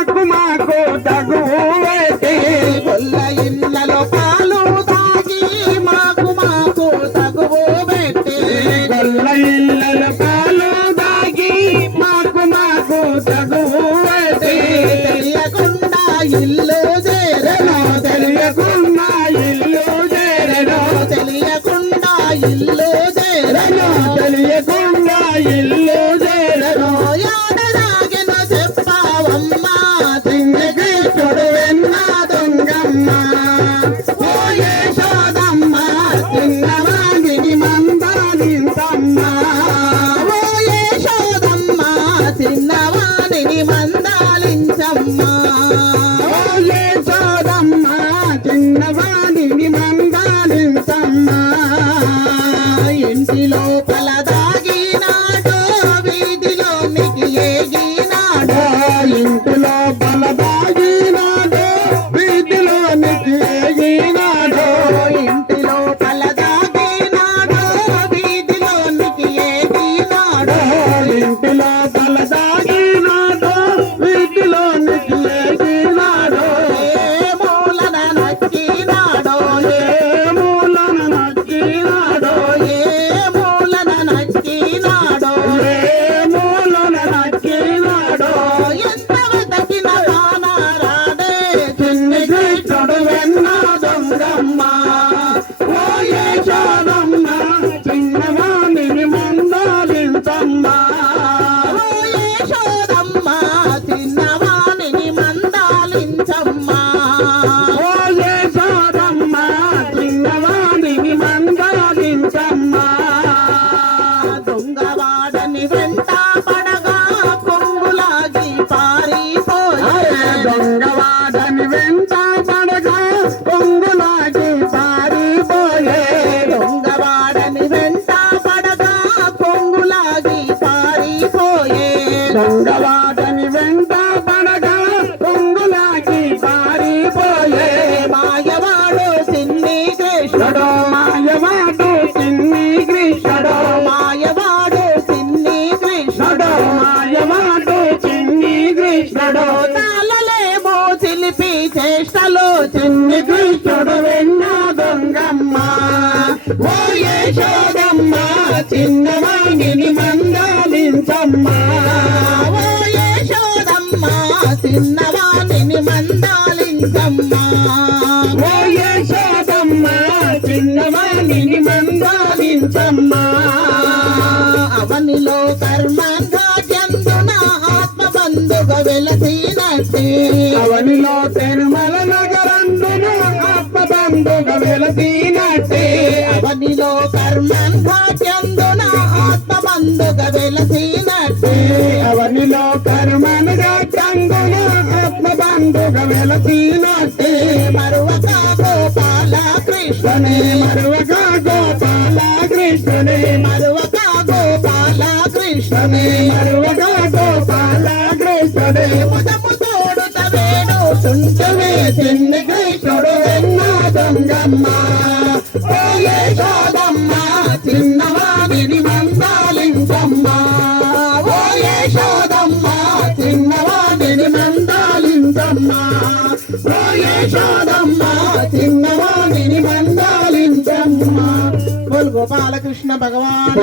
మాకు తగువు పెట్టి గొల్ల ఇళ్ళలో పాలు తాగి మాకు తగువు పెట్టి గొల్ల ఇళ్ళల పాలు తాగి మాకు తగువు పెట్టి తెలియకుండా ఇల్లు చేరను తెలియకుండా ఇల్లు చేరను తెలియకుండా ఇల్లు చేరను తెలియకుండా ఇల్లు చేరను యాడరాగిన చెప్పావమ్మా చింగకృష్ణుడు వెన్న దొంగమ్మ ఓ యశోదమ్మ చిన్నవాడిని మందాలింతమ్మ ఓ యశోదమ్మ చిన్నవాడిని మందాలించమ్మా ఓ యశోదమ్మ చిన్నవాడిని మందాలింతమ్మ ఇంటి లోపల దాగినాడో వీధిలోనికి ఏగినాడో ఇంటిలో బలదాగినాడు వీధిలోనికి ఎగినాడు ఇంటి లోపల దాగినాడో వీధిలోనికి ఏగినాడో ఇంటిలో బలదాగినాడు వీధిలోనికి ఎగినాడు ఏ మూలన నక్కినాడో ఏ మూలన నక్కినాడు ఏ మూలన నక్కినాడో ఏ మూలన నక్కినాడు ఎంత వెతకిన కానరాడే చిన్ని కృష్ణుడు వెన్న దొంగమ్మ ఓ యశోదమ్మ చిన్నవాణిని మందాలింతమ్మ ఓ యశోదమ్మ చిన్నవాణిని మందాలించమ్మా ఓ యశోదమ్మ చిన్నవాణిని మందాలింతమ్మ దొంగవాడని వెంట పడగా కొంగులాగి పారిపోయే దొంగవాడని వెంట పడగా పొంగులాగి పారిపోయే దొంగవాడని వెంట పడగా కొంగులాగి పారిపోయే దొంగవాడని వెంట పడగా పొంగులాగి పారిపోయే మాయవాడు చిన్ని కృష్ణుడు మాయవాడు చిన్ని కృష్ణుడు మాయవాడు చిన్ని కృష్ణుడు మాయవాడు చిన్ని కృష్ణుడు తాళలేమో చిలిపి చేష్టలు చిన్ని కృష్ణుడు వెన్న దొంగమ్మ ఓ యశోదమ్మ చిన్నవాణిని మందాలించమ్మ ఓ యశోదమ్మ చిన్నవాణిని మందాలించమ్మా ఓ యశోదమ్మ చిన్నవాణిని మందాలించమ్మ అవనిలో కర్మాంగాజందున ఆత్మబంధుగా వెలసినట్టే అవనిలో తిరుమల నగరందున ఆత్మబంధుగా వెలసినట్టే అవనిలో కర్మాంగాజందున ఆత్మబంధుగా వెలసినట్టే అవనిలో కర్మనుగా చందున ఆత్మబంధుగా వెలసినట్టే మరువక గోపాల కృష్ణుని మరువక గోపాల కృష్ణుని మరువక గోపాల కృష్ణుని మరువక గోపాల కృష్ణుని ముదము తోడుత వేణుతుంటువే చిన్ని కృష్ణుడు వెన్న దొంగమ్మ ఓ యశోదమ్మ చిన్నవాణిని మందాలించమ్మ ఓ యశోదమ్మ చిన్నవాణిని మందాలించమ్మ ఓ యశోదమ్మ చిన్నవాణిని మందాలించమ్మ గోపాలకృష్ణ భగవాన్